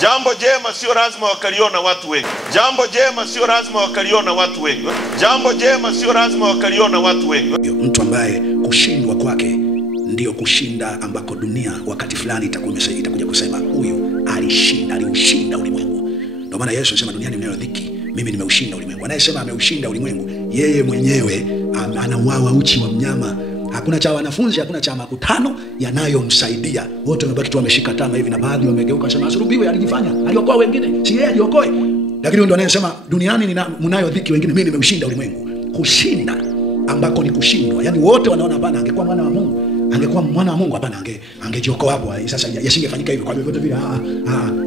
Jambo jema sio lazima wakaliona watu wengi. Jambo jema sio lazima wakaliona watu wengi. Jambo jema sio lazima wakaliona watu wengi. Mtu ambaye kushindwa kwake ndio kushinda ambako dunia wakati fulani itakuja kusema huyu aliushinda ulimwengu. Ndio maana Yesu anasema duniani mnayo dhiki, mimi nimeushinda ulimwengu. Anayesema ameushinda ulimwengu, yeye mwenyewe anauawa uchi wa mnyama. Hakuna cha wanafunzi, hakuna cha makutano yanayomsaidia. Wote wamebaki tu wameshika tama hivi, na baadhi wamegeuka kusema asulubiwe, alijifanya aliokoa wengine, si yeye aliokoe. Lakini ndio anayesema duniani mnayo dhiki, wengine mimi nimeushinda ulimwengu. Kushinda ambako ni kushindwa. Yaani wote wanaona hapana, angekuwa mwana wa Mungu, angekuwa mwana wa Mungu hapana, angejiokoa hapo. Sasa yasingefanyika hivyo. Kwa hivyo vile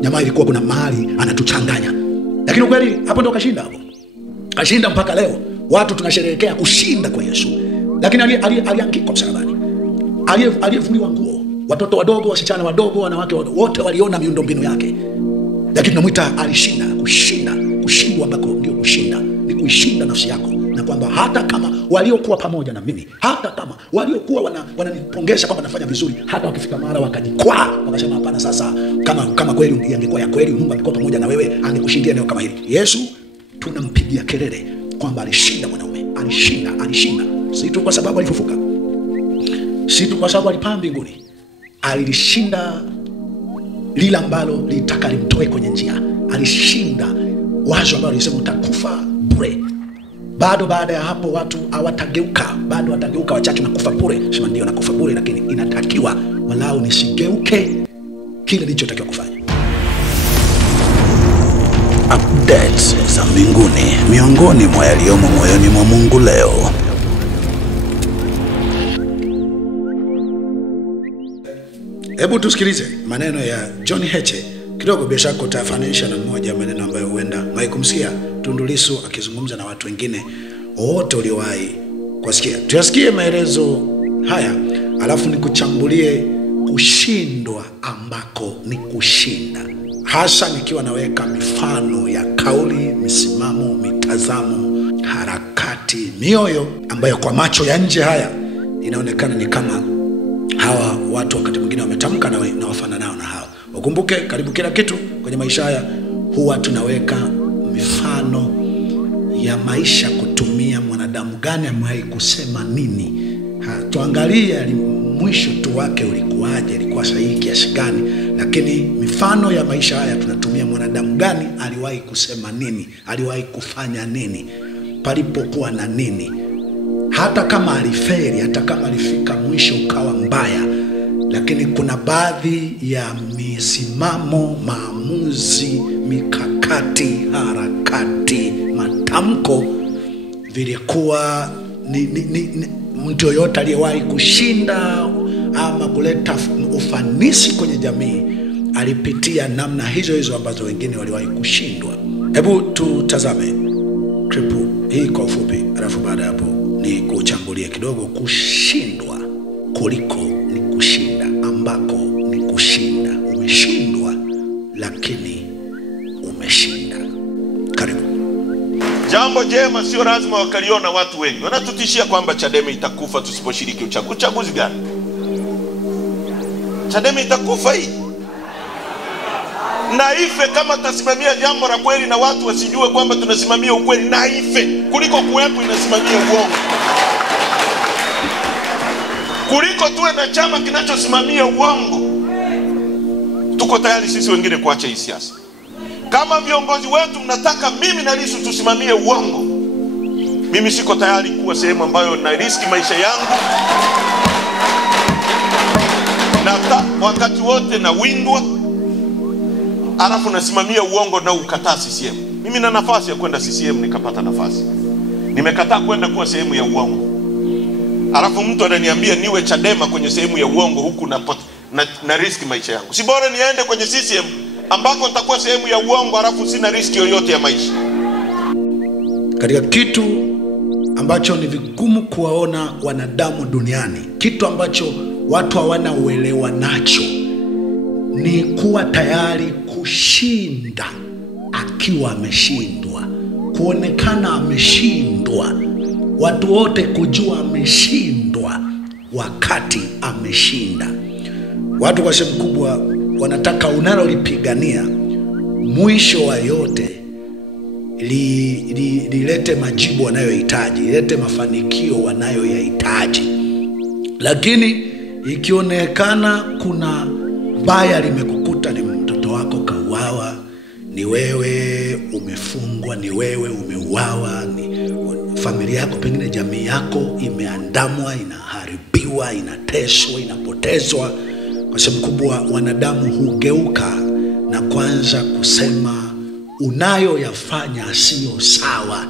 jamaa ilikuwa kuna mahali anatuchanganya. Lakini kweli hapo ndo kashinda hapo. Kashinda mpaka leo. Watu tunasherehekea kushinda kwa Yesu. Lakini aliangikwa msalabani. Aliyevuliwa nguo. Watoto wadogo, wasichana wadogo, wanawake wote waliona miundombinu yake. Lakini tunamuita alishinda. Kushindwa ambako ndio kushinda. Ni kuishinda nafsi yako. Na kwamba hata kama waliokuwa pamoja na mimi, hata kama waliokuwa wananipongeza kwamba nafanya vizuri, hata wakifika mara wakajikwaa, wakasema hapana, sasa kama kweli ingekuwa ya kweli Mungu angekuwa pamoja na wewe, angekushindia leo kama hili. Yesu tunampigia kelele kwamba alishinda mwanaume, alishinda. Si tu kwa sababu alifufuka, si tu kwa sababu alipaa mbinguni, alishinda lile ambalo litaka limtoe kwenye njia. Alishinda wazo ambalo lisema utakufa bure. Bado baada ya hapo watu hawatageuka, bado watageuka wachache na kufa bure. Sema ndio nakufa bure, lakini inatakiwa walau nisigeuke kile nilichotakiwa kufanya. Updates za mbinguni, miongoni mwa yaliyomo moyoni mwa Mungu leo. Hebu tusikilize maneno ya John Heche kidogo, bila shaka utafanisha na mmoja maneno ambayo huenda maikumsikia Tundu Lissu akizungumza na watu wengine wote waliowahi kusikia. Tuyasikie maelezo haya, alafu nikuchambulie kushindwa ambako ni kushinda, hasa nikiwa naweka mifano ya kauli, misimamo, mitazamo, harakati, mioyo ambayo kwa macho ya nje haya inaonekana ni kama hawa watu wakati mwingine wametamka na wafananao na hawa. Ukumbuke karibu kila kitu kwenye maisha haya huwa tunaweka mifano ya maisha kutumia mwanadamu gani amewahi kusema nini. Tuangalie mwisho tu wake ulikuwaje, ilikuwa sahihi kiasi gani, lakini mifano ya maisha haya tunatumia mwanadamu gani aliwahi kusema nini, aliwahi kufanya nini, palipokuwa na nini. Hata kama alifeli, hata kama alifika mwisho ukawa mbaya, lakini kuna baadhi ya misimamo, maamuzi, mikakati, harakati, matamko vilikuwa ni mtu yoyote aliyewahi kushinda ama kuleta ufanisi kwenye jamii alipitia namna hizo ambazo wengine waliwahi kushindwa. Hebu tutazame clip hii kwa ufupi, alafu baada hapo ni kuchambulia kidogo kushindwa kuliko ni kushinda ambako ni kushinda. Umeshindwa lakini umeshinda. Karibu. Jambo jema sio lazima wakaliona watu wengi. Wanatutishia kwamba Chadema itakufa tusiposhiriki uchaguzi. Uchaguzi gani? Chadema itakufa hii. Na ife kama tasimamia jambo la kweli na watu wasijue kwamba tunasimamia ukweli, na ife kuliko kuwepo inasimamia uongo. Kuliko tuwe na chama kinachosimamia uongo. Tuko tayari sisi wengine kuacha hii siasa. Kama viongozi wetu mnataka mimi na Lissu tusimamie uongo, mimi siko tayari kuwa sehemu ambayo na riski maisha yangu na wakati wote na windwa alafu nasimamia uongo na ukataa CCM. Mimi na nafasi ya kwenda CCM nikapata nafasi. Nimekataa kwenda kuwa sehemu ya uongo. Alafu mtu ananiambia niwe Chadema kwenye sehemu ya uongo huku na riski maisha yangu. Si bora niende kwenye CCM ambako nitakuwa sehemu ya uongo alafu sina riski yoyote ya maisha. Katika kitu ambacho ni vigumu kuwaona wanadamu duniani, kitu ambacho watu hawana uelewa nacho, ni kuwa tayari kushinda akiwa ameshindwa, kuonekana ameshindwa, watu wote kujua ameshindwa wakati ameshinda. Watu kwa sehemu kubwa wanataka unalolipigania mwisho wa yote lilete majibu wanayohitaji, lilete mafanikio wanayoyahitaji. Lakini ikionekana kuna baya limekukuta, ni mtoto wako kauawa, ni wewe umefungwa, ni wewe umeuawa, ni familia yako, pengine jamii yako imeandamwa, inaharibiwa, inateswa, inapotezwa, kwa sababu kubwa wanadamu hugeuka na kuanza kusema unayoyafanya sio sawa,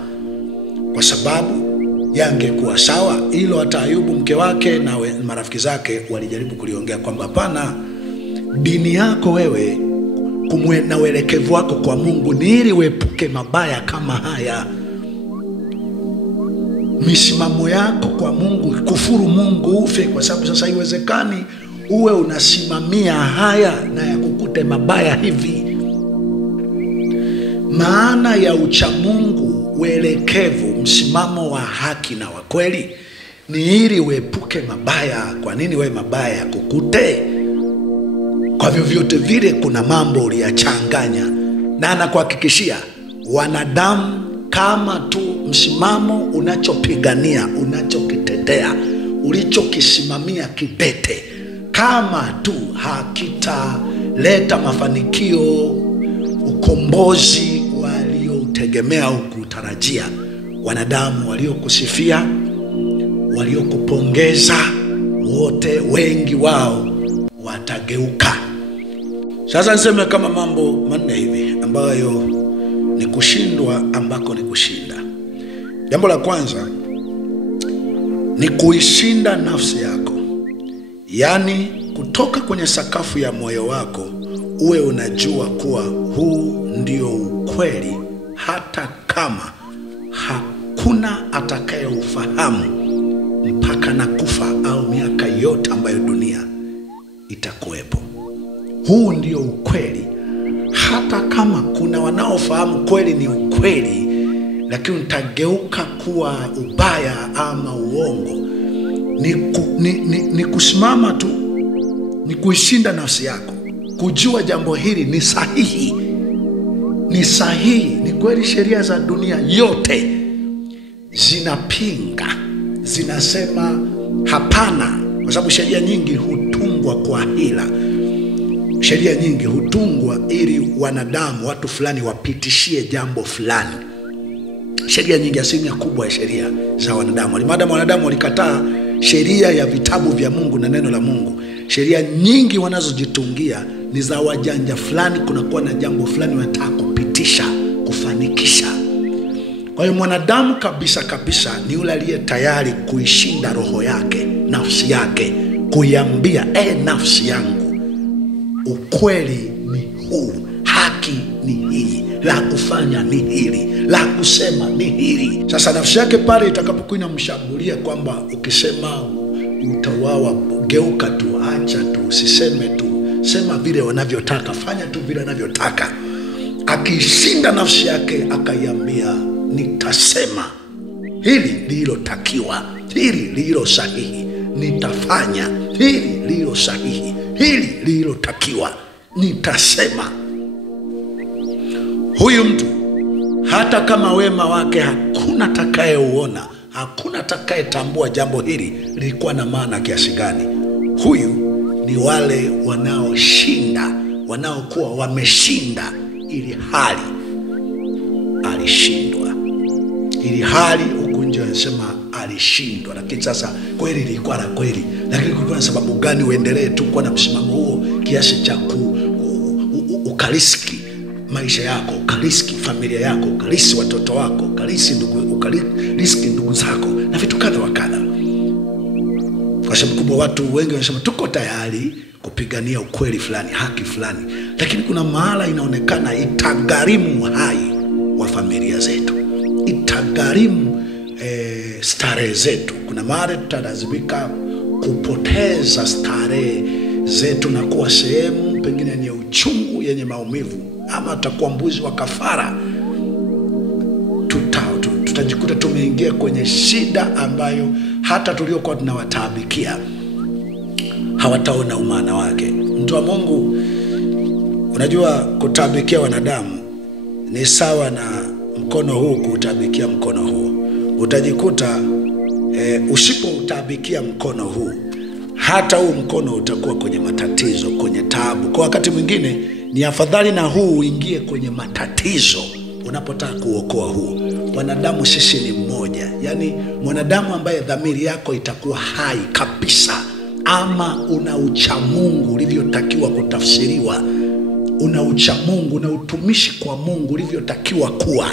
kwa sababu yangekuwa sawa. Hilo hata Ayubu mke wake na marafiki zake walijaribu kuliongea kwamba hapana, dini yako wewe na uelekevu wako kwa Mungu ni ili uepuke mabaya kama haya. Misimamo yako kwa Mungu, kufuru Mungu ufe, kwa sababu sasa haiwezekani uwe unasimamia haya na yakukute mabaya hivi. Maana ya uchamungu, uelekevu, msimamo wa haki na wa kweli ni ili uepuke mabaya. Kwa nini wewe mabaya yakukute? Kwa vyovyote vile kuna mambo uliyachanganya, na anakuhakikishia wanadamu, kama tu msimamo unachopigania, unachokitetea, ulichokisimamia kidete, kama tu hakitaleta mafanikio, ukombozi waliotegemea au kutarajia, wanadamu waliokusifia, waliokupongeza, wote wengi wao watageuka. Sasa niseme kama mambo manne hivi ambayo ni kushindwa ambako ni kushinda. Jambo la kwanza ni kuishinda nafsi yako. Yaani kutoka kwenye sakafu ya moyo wako uwe unajua kuwa huu ndio ukweli, hata kama hakuna atakayeufahamu mpaka na kufa au miaka yote ambayo dunia itakuwepo. Huu ndio ukweli, hata kama kuna wanaofahamu kweli ni ukweli, lakini utageuka kuwa ubaya ama uongo. Ni kusimama tu, ni kuishinda nafsi yako, kujua jambo hili ni sahihi, ni sahihi, ni kweli. Sheria za dunia yote zinapinga, zinasema hapana, kwa sababu sheria nyingi hutungwa kwa hila. Sheria nyingi hutungwa ili wanadamu, watu fulani wapitishie jambo fulani. Sheria nyingi, asilimia kubwa ya sheria za wanadamu, maadamu wanadamu walikataa sheria ya vitabu vya Mungu na neno la Mungu, sheria nyingi wanazojitungia ni za wajanja fulani. Kunakuwa na jambo fulani wanataka kupitisha, kufanikisha. Kwa hiyo mwanadamu kabisa kabisa ni yule aliye tayari kuishinda roho yake, nafsi yake, kuiambia nafsi yangu, ukweli ni huu, haki ni hii, la kufanya ni hili, la kusema ni hili. Sasa nafsi yake pale itakapokuwa inamshambulia kwamba ukisema utauawa, geuka tu, acha tu, usiseme tu, sema vile wanavyotaka, fanya tu vile wanavyotaka. Akishinda nafsi yake akaiambia, nitasema hili lililotakiwa, hili lililo sahihi, nitafanya hili lililo sahihi, hili lililotakiwa, nitasema. Huyu mtu hata kama wema wake hakuna atakayeuona, hakuna atakayetambua jambo hili lilikuwa na maana kiasi gani, huyu ni wale wanaoshinda, wanaokuwa wameshinda ili hali alishindwa. Ili hali huku nje wanasema alishindwa, lakini sasa kweli ilikuwa la kweli, lakini kulikuwa na sababu gani uendelee tu kuwa na msimamo huo kiasi cha ukariski maisha yako, ukariski familia yako, ukariski watoto wako, ukariski ndugu zako na vitu kadha wa kadha? Kwa sababu kubwa watu wengi wanasema tuko tayari kupigania ukweli fulani, haki fulani, lakini kuna mahala inaonekana itagharimu uhai wa familia zetu, itagharimu starehe zetu. Kuna mahala tutalazimika kupoteza starehe zetu na kuwa sehemu pengine yenye uchungu, yenye maumivu, ama tutakuwa mbuzi wa kafara. Tutajikuta tumeingia kwenye shida ambayo hata tuliokuwa tunawataabikia hawataona umaana wake. Mtu wa Mungu, Unajua kutabikia wanadamu ni sawa na mkono huu kutabikia mkono huu. Utajikuta usipoutabikia mkono huu, hata huu mkono utakuwa kwenye matatizo, kwenye taabu. Kwa wakati mwingine ni afadhali na huu uingie kwenye matatizo unapotaka kuokoa huu. Wanadamu sisi ni mmoja. Yaani mwanadamu ambaye dhamiri yako itakuwa hai kabisa, ama una uchamungu ulivyotakiwa kutafsiriwa, una uchamungu na utumishi kwa Mungu ulivyotakiwa kuwa,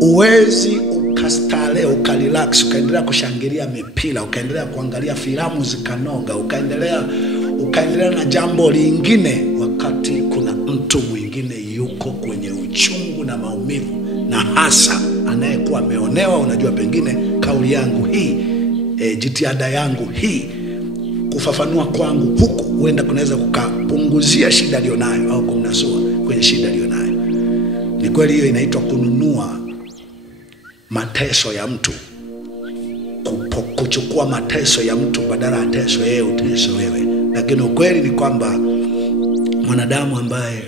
uwezi ukastare, ukarelax, ukaendelea kushangilia mipira, ukaendelea kuangalia filamu zikanoga, ukaendelea na jambo lingine, wakati kuna mtu mwingine yuko kwenye uchungu na maumivu, na hasa anayekuwa ameonewa. Unajua pengine kauli yangu hii, jitihada yangu hii, kufafanua kwangu huku, huenda kunaweza kukapunguzia shida alionayo au kumnasua kwenye shida alionayo. Ni kweli hiyo inaitwa kununua mateso ya mtu, kuchukua mateso ya mtu badala ateso yeye, uteso wewe. Lakini ukweli ni kwamba mwanadamu ambaye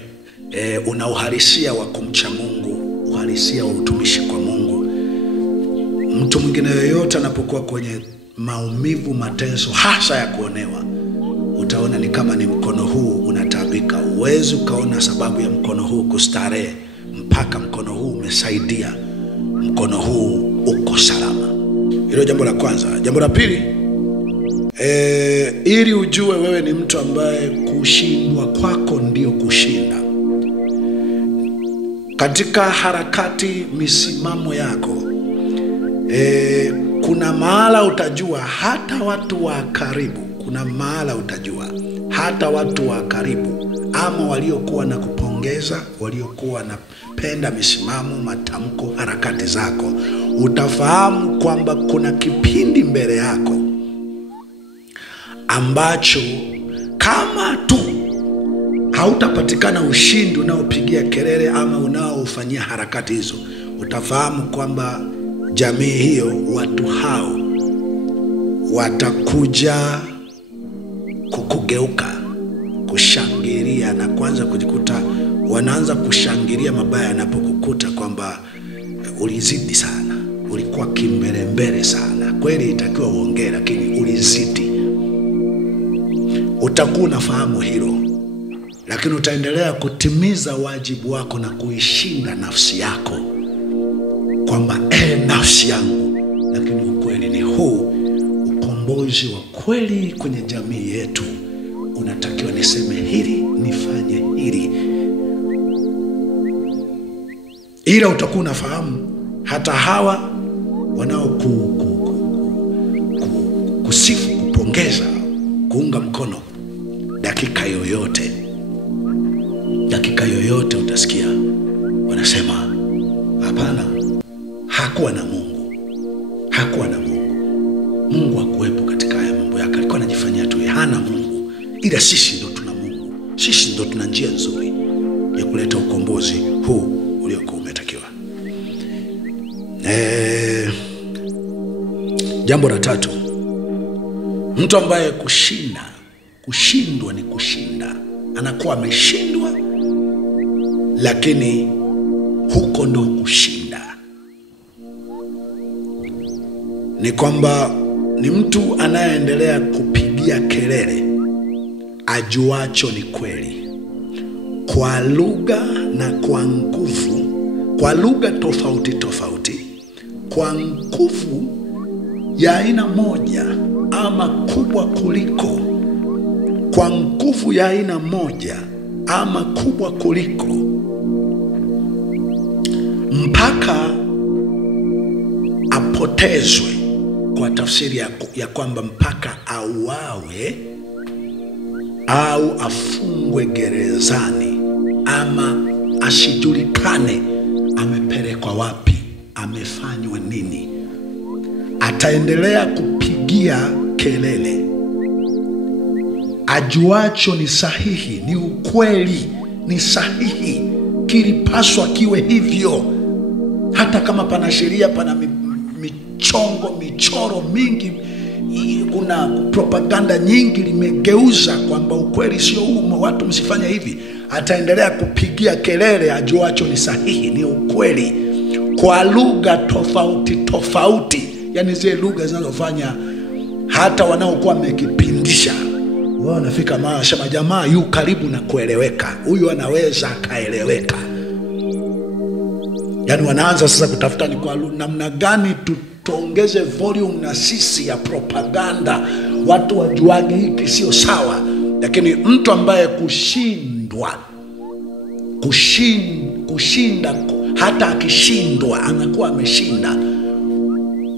una uhalisia wa kumcha Mungu, uhalisia wa utumishi kwa Mungu, mtu mwingine yoyote anapokuwa kwenye maumivu, mateso, hasa ya kuonewa, utaona ni kama ni mkono huu unatabika. Uwezi ukaona sababu ya mkono huu kustarehe mpaka mkono huu umesaidia, mkono huu uko salama. Hilo jambo la kwanza. Jambo la pili, ili ujue wewe ni mtu ambaye kushindwa kwako ndio kushinda. Katika harakati, misimamo yako, kuna mahala utajua hata watu wa karibu, kuna mahala utajua hata watu wa karibu, ama waliokuwa na kupongeza, waliokuwa na penda misimamo, matamko, harakati zako, utafahamu kwamba kuna kipindi mbele yako ambacho kama tu hautapatikana ushindi unaopigia kelele ama unaofanyia harakati hizo, utafahamu kwamba jamii hiyo, watu hao watakuja kukugeuka, kushangilia, na kwanza kujikuta wanaanza kushangilia mabaya yanapokukuta, kwamba ulizidi sana, ulikuwa kimbelembele sana. Kweli itakiwa uongee, lakini ulizidi. Utakuwa unafahamu hilo, lakini utaendelea kutimiza wajibu wako na kuishinda nafsi yako, kwamba nafsi yangu. Lakini ukweli ni huu, ukombozi wa kweli kwenye jamii yetu unatakiwa niseme hili, nifanye hili. Ila utakuwa unafahamu hata hawa wanao kusifu, kupongeza, kuunga mkono, dakika yoyote utasikia wanasema hapana, hakuwa na Mungu, Mungu hakuwepo katika haya mambo yake, alikuwa anajifanyia tu, hana Mungu. Ila sisi ndo tuna Mungu, sisi ndo tuna njia nzuri ya kuleta ukombozi huu uliokuwa umetakiwa. Jambo la tatu, mtu ambaye kushindwa ni kushinda, anakuwa ameshindwa, lakini huko ndo kushinda. Ni kwamba ni mtu anayeendelea kupigia kelele ajuacho ni kweli, kwa lugha na kwa nguvu, kwa lugha tofauti, kwa nguvu ya aina moja ama kubwa kuliko, kwa nguvu ya aina moja ama kubwa kuliko, mpaka apotezwe, kwa tafsiri ya kwamba mpaka auawe au afungwe gerezani, ama asijulikane amepelekwa wapi, amefanywa nini. Ataendelea kupigia kelele ajuacho ni sahihi, ni ukweli, ni sahihi, kilipaswa kiwe hivyo. Hata kama pana sheria, pana michoro mingi kuna propaganda nyingi limegeuza kwamba ukweli sio huu, watu msifanye hivi. Ataendelea kupigia kelele ajuacho ni sahihi, ni ukweli, kwa lugha tofauti tofauti, yani zile lugha zinazofanya hata wanaokuwa wamekipindisha wao wanafika mara sema jamaa yu karibu na kueleweka, huyu anaweza akaeleweka. Yani wanaanza sasa kutafuta ni kwa namna gani tuongeze volume na sisi ya propaganda, watu wajuage hiki sio sawa. Lakini mtu ambaye kushinda hata akishindwa anakuwa ameshinda,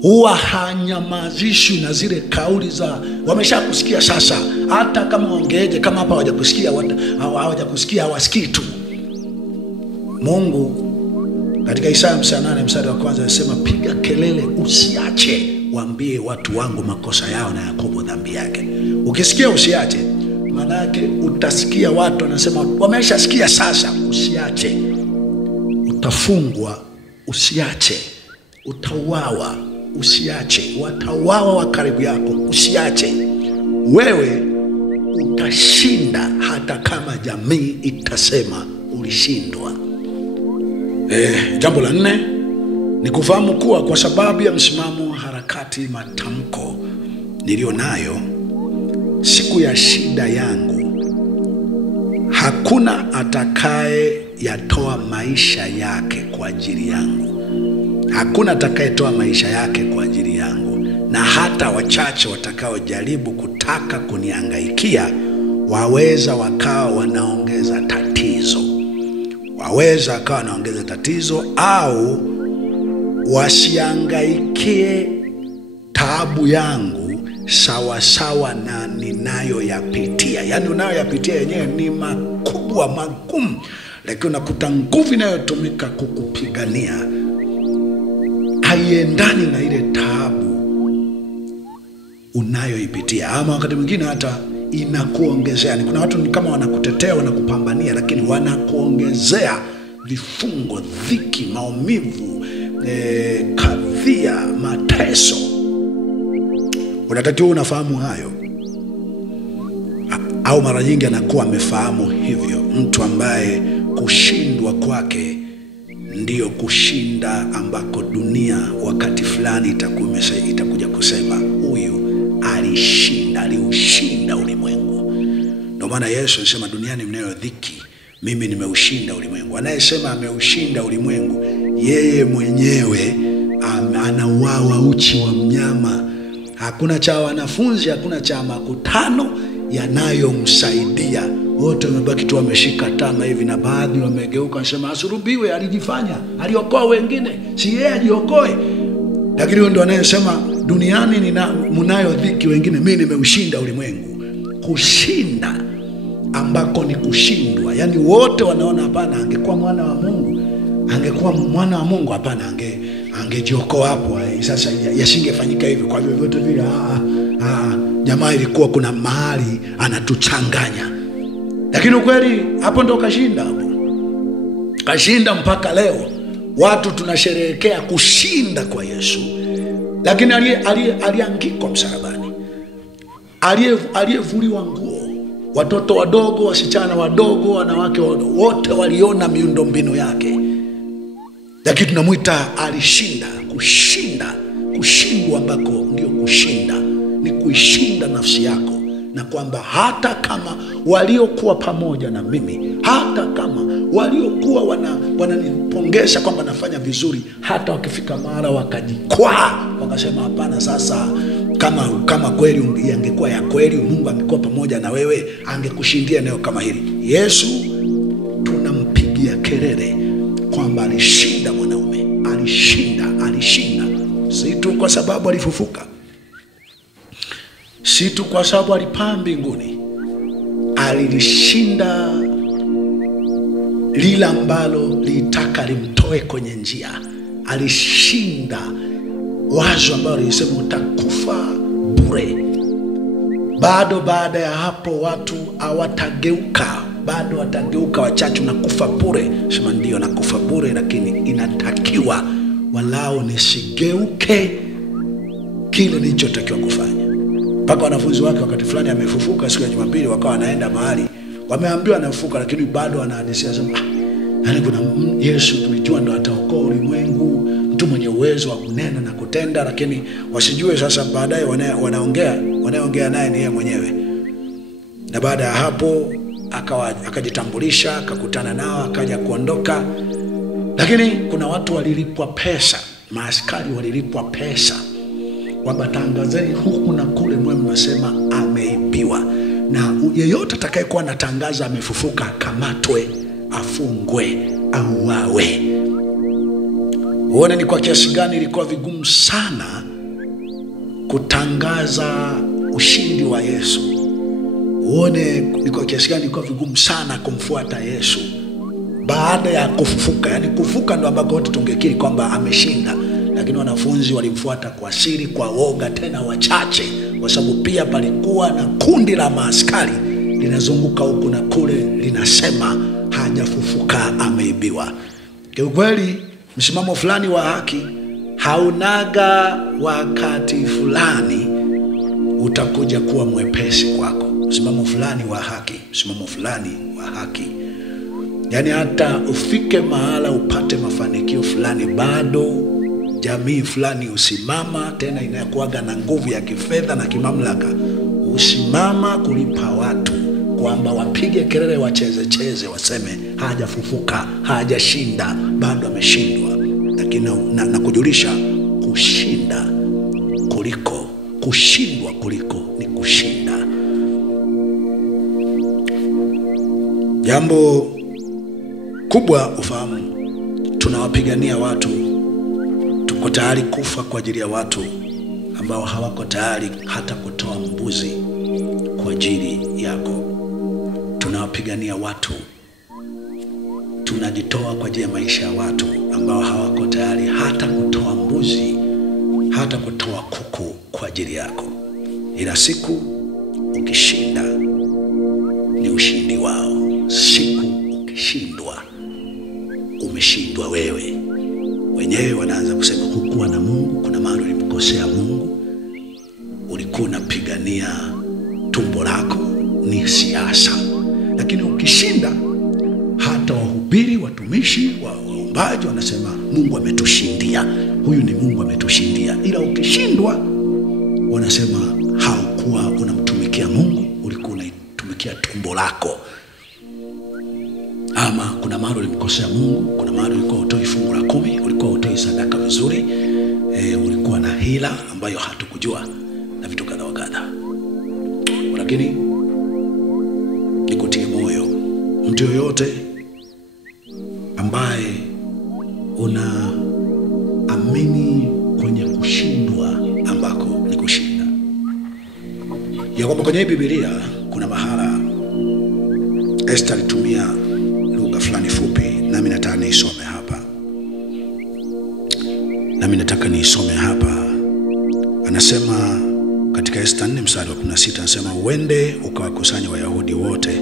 huwa hanyamazishwi na zile kauli za wameshakusikia sasa. Hata kama wangeje, kama hapa hawajakusikia hawasikii tu. Mungu katika Isaya 58 mstari wa 1 anasema piga kelele usiache, waambie watu wangu makosa yao na Yakobo dhambi yake. Ukisikia usiache, maana yake utasikia watu wanasema wameshasikia sasa, usiache. Utafungwa, usiache. Utauawa, usiache. Watauawa wa karibu yako, usiache. Wewe utashinda hata kama jamii itasema ulishindwa. Jambo la 4 ni kufahamu kuwa kwa sababu ya msimamo, harakati, matamko nilio nayo, siku ya shida yangu hakuna atakaye yatoa maisha yake kwa ajili yangu. Hakuna atakayetoa maisha yake kwa ajili yangu. Na hata wachache watakao jaribu kutaka kuniangaikia waweza wakawa wanaongeza tatizo. Waweza wakawa wanaongeza tatizo, au wasiangaikie taabu yangu sawa sawa na ninayoyapitia. Yani unayoyapitia yenyewe ni makubwa, magumu, lakini unakuta nguvu inayotumika kukupigania haiendani na ile taabu unayoipitia. Ama wakati mwingine hata inakuongezea. Kuna watu ni kama wanakutetea, wanakupambania, lakini wanakuongezea vifungo, dhiki, maumivu, kadhia, mateso. Unatakiwa unafahamu hayo, au mara nyingi anakuwa amefahamu hivyo. Mtu ambaye kushindwa kwake ndiyo kushinda ambako dunia wakati fulani itakuja kusema huyu aliushinda ulimwengu. Ndio maana Yesu alisema duniani mnayo dhiki, mimi nimeushinda ulimwengu. Anayesema ameushinda ulimwengu, yeye mwenyewe anauawa uchi wa mnyama. Hakuna cha wanafunzi, hakuna cha makutano yanayomsaidia. Wote wamebaki tu wameshika tama hivi, na baadhi wamegeuka wasema asurubiwe, alijifanya, aliokoa wengine, si yeye ajiokoe. Lakini huyo ndo anayesema duniani mnayo dhiki, wengine mimi nimeushinda ulimwengu. Kushinda ambako ni kushindwa. Yani wote wanaona hapana, angekuwa mwana wa Mungu, hapana, angejiokoa hapo. Sasa yasingefanyika hivi. Kwa hivyo vyote vile jamaa ilikuwa kuna mahali anatuchanganya. Lakini ukweli hapo ndo kashinda mpaka leo. Watu tunasherehekea kushinda kwa Yesu. Lakini aliangikwa msalabani, aliyevuliwa nguo, watoto wadogo, wasichana wadogo, wanawake wote waliona miundombinu yake. Lakini tunamuita alishinda. Kushindwa ambako ndio kushinda, ni kuishinda nafsi yako, na kwamba hata kama waliokuwa pamoja na mimi, hata kama waliokuwa wananipongeza kwamba nafanya vizuri, hata wakifika mara wakajikwaa, wakasema hapana, sasa kama kweli angekuwa ya kweli, Mungu angekuwa pamoja na wewe, angekushindia eneo kama hili. Yesu tunampigia kelele kwamba alishinda mwanaume, alishinda. Si tu kwa sababu alifufuka, si tu kwa sababu alipaa mbinguni, alilishinda lile ambalo litaka limtoe kwenye njia. Alishinda wazo ambalo lilisema utakufa bure. Bado baada ya hapo watu hawatageuka, bado watageuka wachache, na kufa bure. Sema ndio nakufa bure, lakini inatakiwa walao nisigeuke kile nilichotakiwa kufanya. Mpaka wanafunzi wake wakati fulani amefufuka siku ya Jumapili, wakawa wanaenda mahali, wameambiwa anafufuka, lakini bado anahadisia sema, yaani kuna Yesu tulijua ndo ataokoa ulimwengu, mtu mwenye uwezo wa kunena na kutenda, lakini wasijue sasa baadaye wanaongea naye ni yeye mwenyewe. Na baada ya hapo akajitambulisha, akakutana nao, akaja kuondoka. Lakini kuna watu walilipwa pesa, maaskari walilipwa pesa, kwamba tangazeni huku na kule, mwe mnasema ameibiwa, na yeyote atakayekuwa anatangaza amefufuka akamatwe, afungwe, auawe. Uone ni kwa kiasi gani ilikuwa vigumu sana kutangaza ushindi wa Yesu. Uone ni kwa kiasi gani ilikuwa vigumu sana kumfuata Yesu baada ya kufufuka. Yaani kufufuka ndo ambako wote tungekiri kwamba ameshinda, lakini wanafunzi walimfuata kwa siri, kwa woga, tena wachache, kwa sababu pia palikuwa na kundi la maaskari linazunguka huku na kule linasema hajafufuka, ameibiwa. Kwa kweli msimamo fulani wa haki haunaga wakati fulani utakuja kuwa mwepesi kwako. Msimamo fulani wa haki, msimamo fulani wa haki, yaani hata ufike mahala upate mafanikio fulani, bado jamii fulani usimama, tena inakuwaga na nguvu ya kifedha na kimamlaka, usimama kulipa watu kwamba wapige kelele, wacheze, waseme hajafufuka, hajashinda, bado ameshindwa. Lakini na kujulisha, kushinda kuliko kushindwa kuliko ni kushinda. Jambo kubwa ufahamu, tunawapigania watu, tuko tayari kufa kwa ajili ya watu ambao hawako tayari hata kutoa mbuzi kwa ajili yako. Tunawapigania watu, tunajitoa kwa ajili ya maisha ya watu ambao hawako tayari hata kutoa mbuzi, hata kutoa kuku kwa ajili yako. Ila siku ukishinda ni ushindi wao. Siku ukishindwa, umeshindwa wewe. Wenyewe wanaanza kusema hukuwa na Mungu, kuna mahali ulimkosea Mungu, ulikuwa unapigania tumbo lako, ni siasa. Lakini ukishinda, hata wahubiri, watumishi, waombaji wanasema Mungu ametushindia, huyu ni Mungu ametushindia. Ila ukishindwa, wanasema haukuwa unamtumikia Mungu, ulikuwa unatumikia tumbo lako. Ama kuna mahali ulimkosea Mungu, kuna mahali ulikuwa utoi fungu la 10, ulikuwa utoi sadaka vizuri, ulikuwa na hila ambayo hatukujua na vitu kadha wa kadha. Lakini nikutie moyo, mtu yoyote ambaye unaamini kwenye kushindwa ambako ni kushinda, ya kwamba kwenye Biblia kuna mahala Esther alitumia lugha fulani fupi, nami nataka niisome hapa. Anasema katika Esther 4 mstari wa 16, anasema uende ukawakusanya Wayahudi wote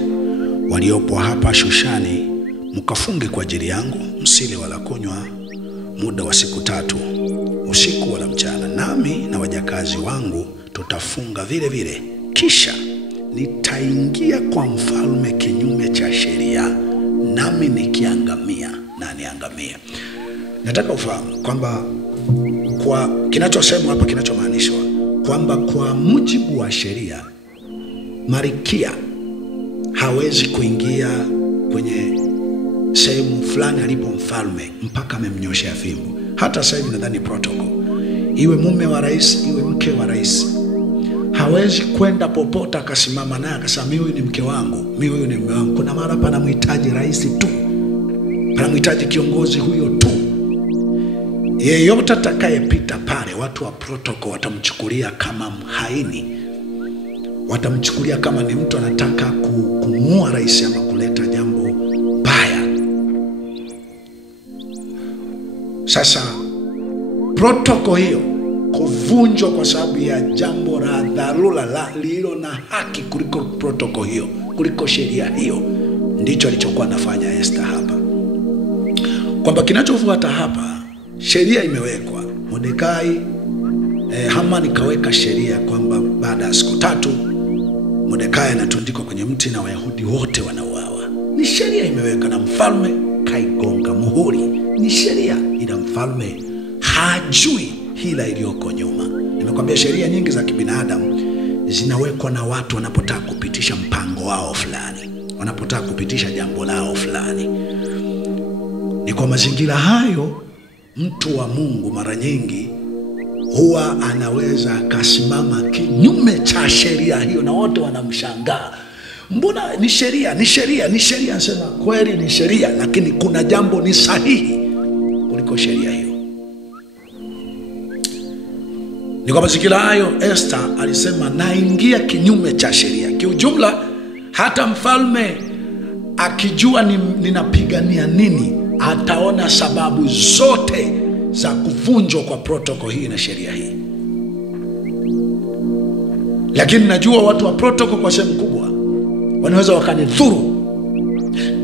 waliopo hapa Shushani, mkafunge kwa ajili yangu, msile wala kunywa muda wa siku 3, usiku wala mchana, nami na wajakazi wangu tutafunga vile vile. Kisha nitaingia kwa mfalme kinyume cha sheria, nami nikiangamia na niangamia. Nataka ufahamu kwamba kwa kinachosemwa hapa, kinachomaanishwa kwamba kwa mujibu wa sheria, Malkia hawezi kuingia kwenye sehemu fulani alipo mfalme mpaka amemnyoshea fimbo. Hata sasa hivi nadhani protocol, iwe mume wa rais, iwe mke wa rais, hawezi kwenda popote akasimama naye akasema mimi huyu ni mke wangu, mimi huyu ni mume wangu. Kuna mara panamhitaji rais tu, panamhitaji kiongozi huyo tu. Yeyote atakayepita pale, watu wa protocol watamchukulia kama mhaini, watamchukulia kama ni mtu anataka kumuua rais ama kuleta jambo baya. Sasa protocol hiyo kuvunjwa kwa sababu ya jambo la dharura lililo na haki kuliko protocol hiyo, kuliko sheria hiyo, ndicho alichokuwa anafanya Esther hapa. Kwamba kinachofuata hapa, sheria imewekwa. Mordekai, Hamani kaweka sheria kwamba baada ya siku 3 Mordekai anatundikwa kwenye mti na Wayahudi wote wanauawa. Ni sheria imeweka na mfalme kaigonga muhuri. Ni sheria, ila mfalme hajui hila iliyoko nyuma. Nimekwambia sheria nyingi za kibinadamu zinawekwa na watu wanapotaka kupitisha mpango wao fulani, wanapotaka kupitisha jambo lao fulani. Ni kwa mazingira hayo mtu wa Mungu mara nyingi huwa anaweza akasimama kinyume cha sheria hiyo, na wote wanamshangaa. Mbona ni sheria, ni sheria, ni sheria? Nasema kweli ni sheria, lakini kuna jambo ni sahihi kuliko sheria hiyo. Ni kwa mazingira hayo Esther alisema naingia kinyume cha sheria. Kiujumla, hata mfalme akijua ninapigania nini, ataona sababu zote za kuvunjwa kwa protokoli hii na sheria hii. Lakini najua watu wa protokoli kwa sehemu kubwa wanaweza wakanidhuru,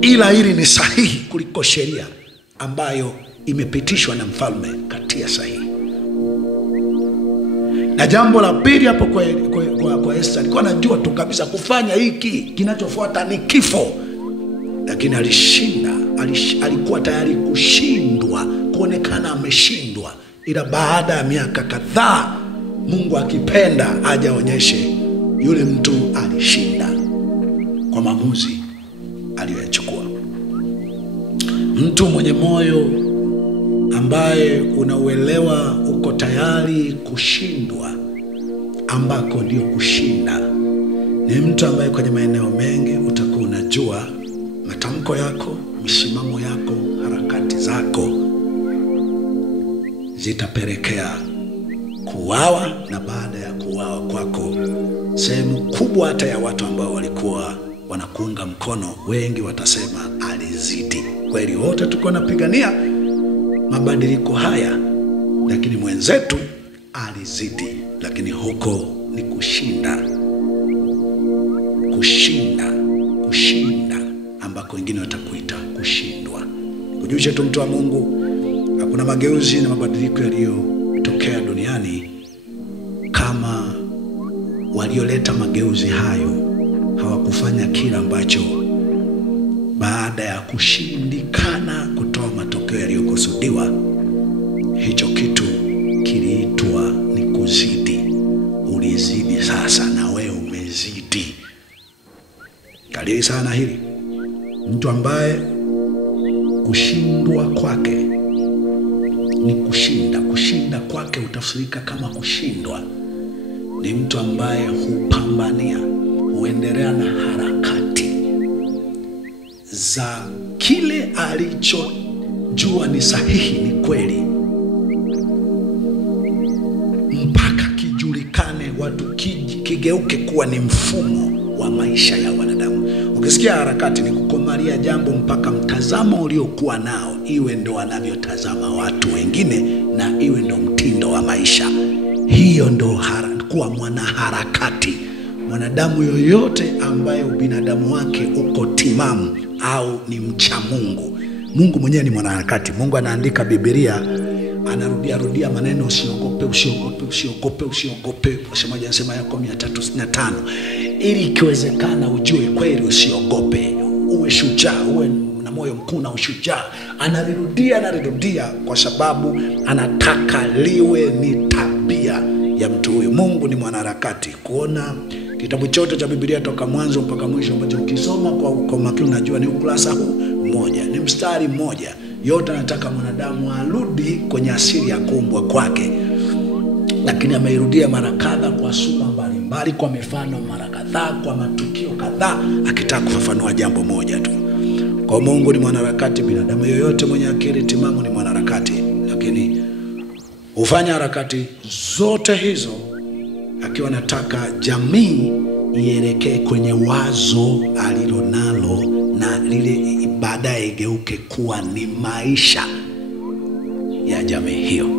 ila hili ni sahihi kuliko sheria ambayo imepitishwa na mfalme kati ya sahihi. Na jambo la pili hapo kwa Esther, alikuwa anajua tu kabisa kufanya hiki kinachofuata ni kifo, lakini alishinda. Alikuwa tayari kushindwa, kuonekana ameshindwa, ila baada ya miaka kadhaa, Mungu akipenda aje aonyeshe yule mtu alishinda kwa maamuzi aliyochukua. Mtu mwenye moyo ambaye unauelewa uko tayari kushindwa ambako ndio kushinda, ni mtu ambaye kwenye maeneo mengi utakuwa unajua matamko yako, misimamo yako, harakati zako zitapelekea kuuawa, na baada ya kuuawa kwako, sehemu kubwa hata ya watu ambao walikuwa wanakuunga mkono, wengi watasema alizidi. Kweli wote tuko napigania mabadiliko haya, lakini mwenzetu alizidi. Lakini huko ni kushinda, kushinda, kushinda ambako wengine watakuita kushindwa. Kujulisha tu mtu wa Mungu, hakuna mageuzi na mabadiliko yaliyotokea duniani kama walioleta mageuzi hayo hawakufanya kila ambacho baada ya kushindikana kutoa matokeo yaliyokusudiwa, hicho kitu kiliitwa ni kuzidi. Ulizidi sasa, na wewe umezidi. Kali sana hili. Mtu ambaye kushindwa kwake ni kushinda, kushinda kwake utafsirika kama kushindwa, ni mtu ambaye hupambania, huendelea na harakati za kile alichojua ni sahihi, ni kweli, mpaka kijulikane, watu kigeuke kuwa ni mfumo wa maisha ya wanadamu. Ukisikia harakati ni kukomalia jambo mpaka mtazamo uliokuwa nao iwe ndo wanavyotazama watu wengine, na iwe ndo mtindo wa maisha. Hiyo ndo kuwa mwanaharakati. Mwanadamu yoyote ambaye ubinadamu wake uko timamu au ni mcha Mungu. Mungu mwenyewe ni mwanaharakati. Mungu anaandika Biblia, anarudia maneno usiogope, usiogope, usiogope, usiogope. Mmoja anasema yako 365. Ili ikiwezekana ujue kweli usiogope. Uwe shujaa, uwe na moyo mkuu na ushujaa. Analirudia kwa sababu anataka liwe ni tabia ya mtu huyu. Mungu ni mwanaharakati. Kuona kitabu chote cha Biblia toka mwanzo mpaka mwisho, ambacho ukisoma kwa makini unajua ni ukurasa huu mmoja, ni mstari mmoja, yote anataka mwanadamu arudi kwenye asili ya kuumbwa kwake. Lakini ameirudia mara kadhaa kwa sura mbalimbali, kwa mifano mara kadhaa, kwa matukio kadhaa, akitaka kufafanua jambo moja tu. Kwa Mungu ni mwanaharakati. Binadamu yoyote mwenye akili timamu ni mwanaharakati, lakini hufanya harakati zote hizo akiwa anataka jamii ielekee kwenye wazo alilonalo, na lile baadaye igeuke kuwa ni maisha ya jamii hiyo.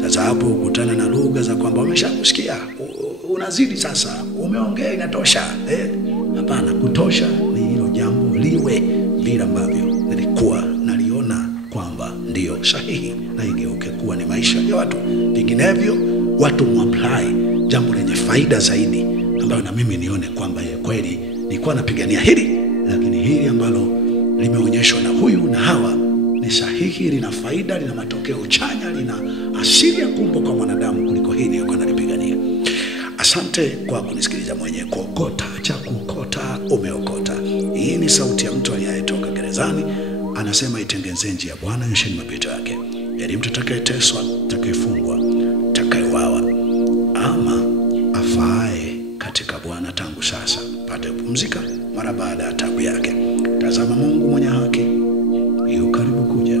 Sasa hapo ukutana na lugha za kwamba umeshakusikia, unazidi sasa, umeongea inatosha. Hapana, kutosha ni hilo jambo liwe vile ambavyo nilikuwa naliona kwamba ndio sahihi, na igeuke kuwa ni maisha ya watu. Vinginevyo watu muapply jambo lenye faida zaidi, ambayo na mimi nione kwamba kweli nilikuwa napigania hili, lakini hili ambalo limeonyeshwa na huyu na hawa ni sahihi, lina faida, lina matokeo chanya, lina asili ya kuumbwa kwa mwanadamu kuliko hili nilikuwa nalipigania. Asante kwa kunisikiliza. Mwenye kuokota cha kuokota umeokota. Hii ni sauti ya mtu aliyetoka gerezani, anasema itengezeni njia ya Bwana, nyosheni mapito yake. Heri mtu atakayeteswa, atakayefungwa, atakayeuawa ama afae katika Bwana tangu sasa pate kupumzika mara baada ya taabu yake. Tazama, Mungu mwenye haki yu karibu kuja.